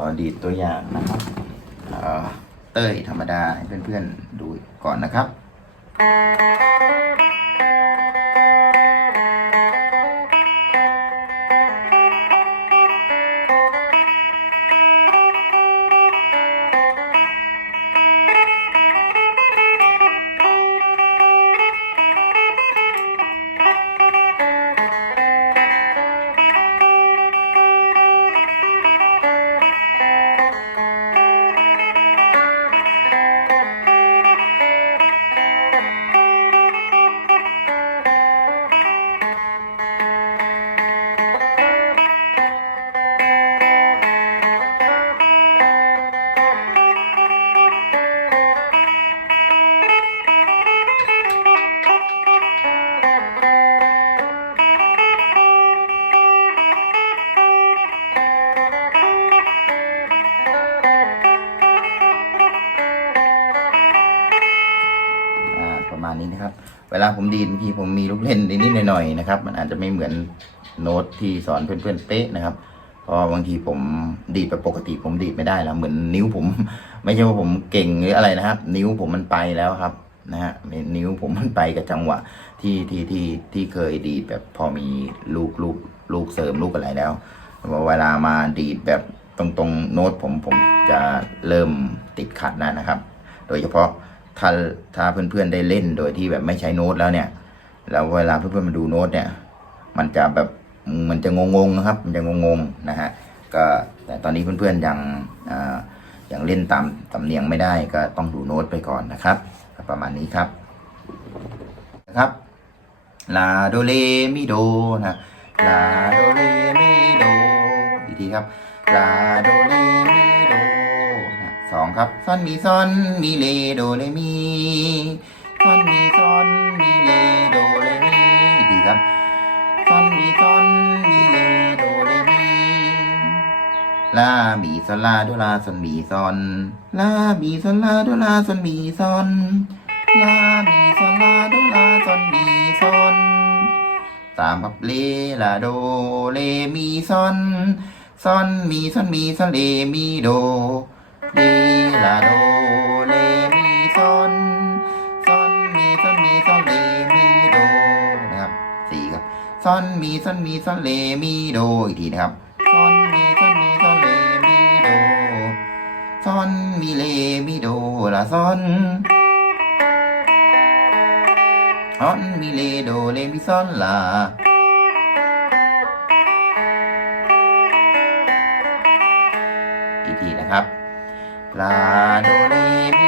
อดีดตัวอย่างนะครับเอ่อเต้ยธรรมดาให้เพื่อนๆดูก่อนนะครับ ประมาณนี้นะครับ เวลาผมดีดบางทีผมมีลูกเล่นนิดๆหน่อยๆนะครับ มันอาจจะไม่เหมือนโน้ตที่สอนเพื่อนๆเป๊ะนะครับเพราะบางทีผมดีดแบบปกติผมดีดไม่ได้แล้วเหมือนนิ้วผม ไม่ใช่ว่าผมเก่งหรืออะไรนะครับ นิ้วผมมันไปแล้วครับนะฮะนิ้วผมมันไปกับจังหวะที่ที่ที่ที่เคยดีดแบบพอมีลูกลูกลูกเสริมลูกอะไรแล้วเวลามาดีดแบบตรงๆโน้ตผมผมจะเริ่มติดขัดนะนะครับ โดยเฉพาะ ถ้าถ้าเพื่อนๆได้เล่นโดยที่แบบไม่ใช้โน้ตแล้วเนี่ย แล้วเวลาเพื่อนๆมาดูโน้ตเนี่ย มันจะแบบมันจะงงๆนะครับ มันจะงงๆนะฮะก็แต่ตอนนี้เพื่อนๆยังยังเล่นตามสำเนียงไม่ได้ก็ต้องดูโน้ตไปก่อนนะครับ ประมาณนี้ครับนะครับลาโดเรมิโดนะลาโดเรมิโดอีกทีครับลาโดเรมิ สองครับซอนมีซอนมีเลโดเรมีซอนมีซอนมีเลโดเรมีอีครับซอนมีซอนมีเลโดเรมีลามีซอนลาโดลาซอนมีซอนลามีซอนลาโดลาซอนมีซอนลามีซอนลาโดลาซอนมีซอนสามครับเลลาโดเลมีซอนซอนมีซอนมีซอนเลมีโด เลลาโดเลมีซอนซอนมีซอนมีซอนเลมีโดนะครับสี่ครับซอนมีซอนมีซอนเลมีโดอีกทีนะครับซอนมีซอนมีซอนเลมีโดซอนมีเลมีโดละซอนซอนมีเลโดเลมีซอนละอีกทีนะครับ ลาโดเลมี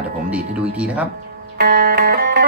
เดี๋ยวผมดีดให้ดูอีกทีนะครับ